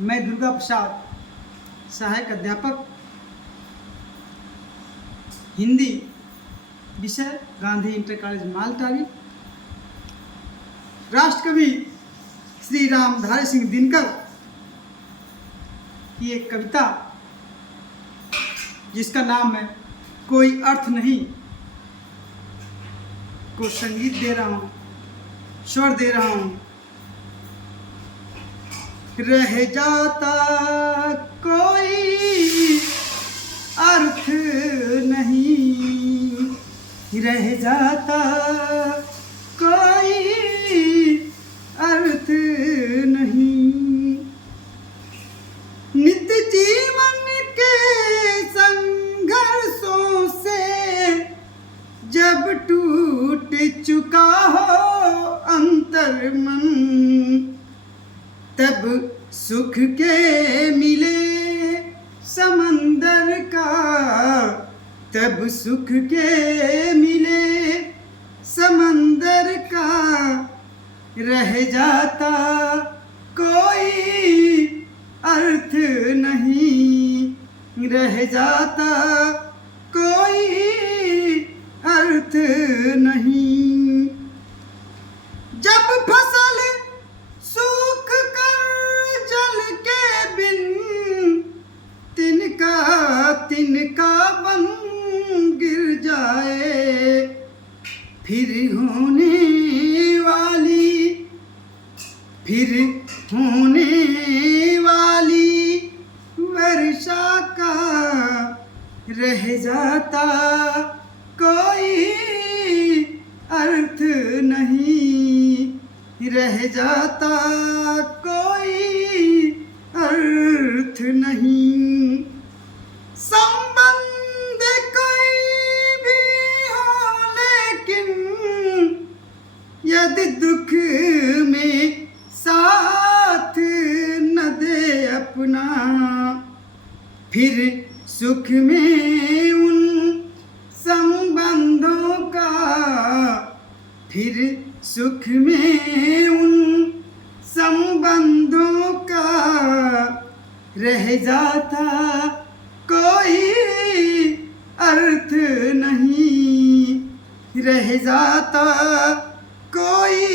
मैं दुर्गा प्रसाद, सहायक अध्यापक हिंदी विषय, गांधी इंटर कॉलेज मालटारी। राष्ट्रकवि श्री रामधारी सिंह दिनकर की एक कविता जिसका नाम है कोई अर्थ नहीं, को संगीत दे रहा हूँ, स्वर दे रहा हूँ। रह जाता कोई अर्थ नहीं, रह जाता कोई अर्थ नहीं। नित्य जीवन के संघर्षों से जब टूट चुका हो अंतर मन, तब सुख के मिले समंदर का, तब सुख के मिले समंदर का। रह जाता कोई अर्थ नहीं, रह जाता कोई अर्थ नहीं। जब फसल सूख कर जल के बिन तिनका बन गिर जाए, फिर होने वाली वर्षा का रह जाता कोई अर्थ नहीं, रह जाता कोई अर्थ नहीं। संबंध कोई भी हो लेकिन यदि दुख में साथ न दे अपना, फिर सुख में उन संबंधों का, फिर सुख में उन संबंधों का रह जाता कोई अर्थ नहीं, रह जाता कोई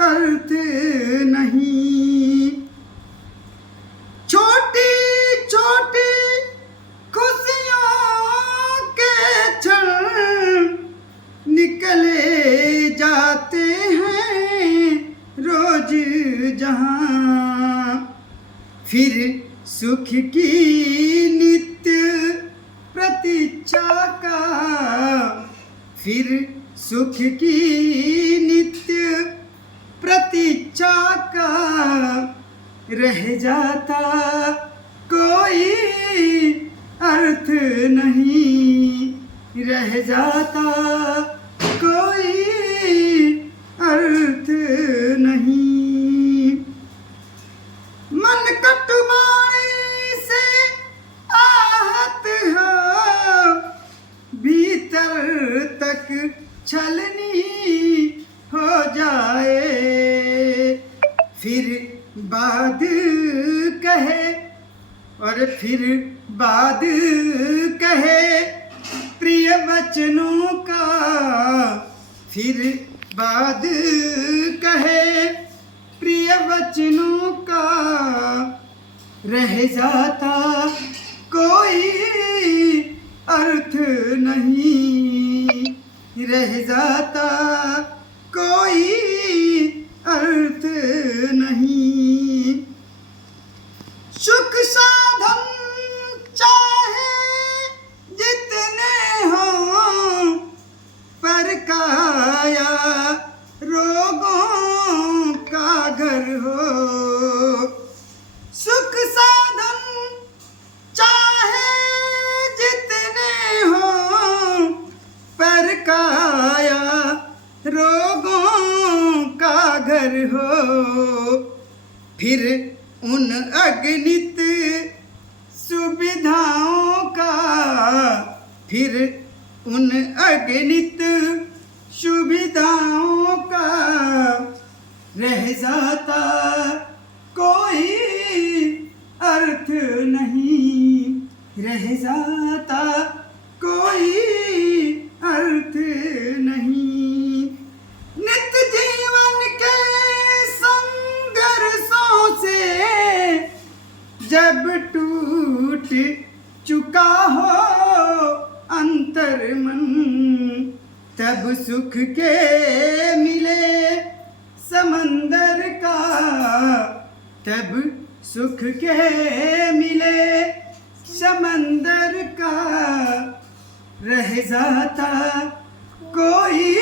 अर्थ नहीं। छोटी छोटी खुशियों के क्षण निकले जाते हैं रोज जहां, फिर सुख की नित्य प्रतीक्षा का, फिर सुख की नित्य प्रतीक्षा का रह जाता कोई अर्थ नहीं, रह जाता कोई अर्थ नहीं। मन कटुमाई से आहत हो, भीतर तक छलनी हो जाए, फिर बाद कहे और फिर बाद कहे प्रिय वचनों का, फिर बाद कहे प्रिय वचनों का रह जाता कोई अर्थ नहीं, रह जाता कोई अर्थ नहीं। सुख साधन चाहे जितने हों, पर काया रोगों का घर हो। सुख साधन चाहे जितने हों, पर काया रोगों का घर हो। फिर उन अगणित सुविधाओं का, फिर उन अगणित सुविधाओं का रह जाता कोई रह जाता कोई अर्थ नहीं। नित्य जीवन के संघर्षों से जब टूट चुका हो अंतर मन, तब सुख के मिले समंदर का, तब सुख के मिले समंदर का। रह जाता कोई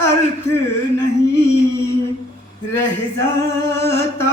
अर्थ नहीं, रह जाता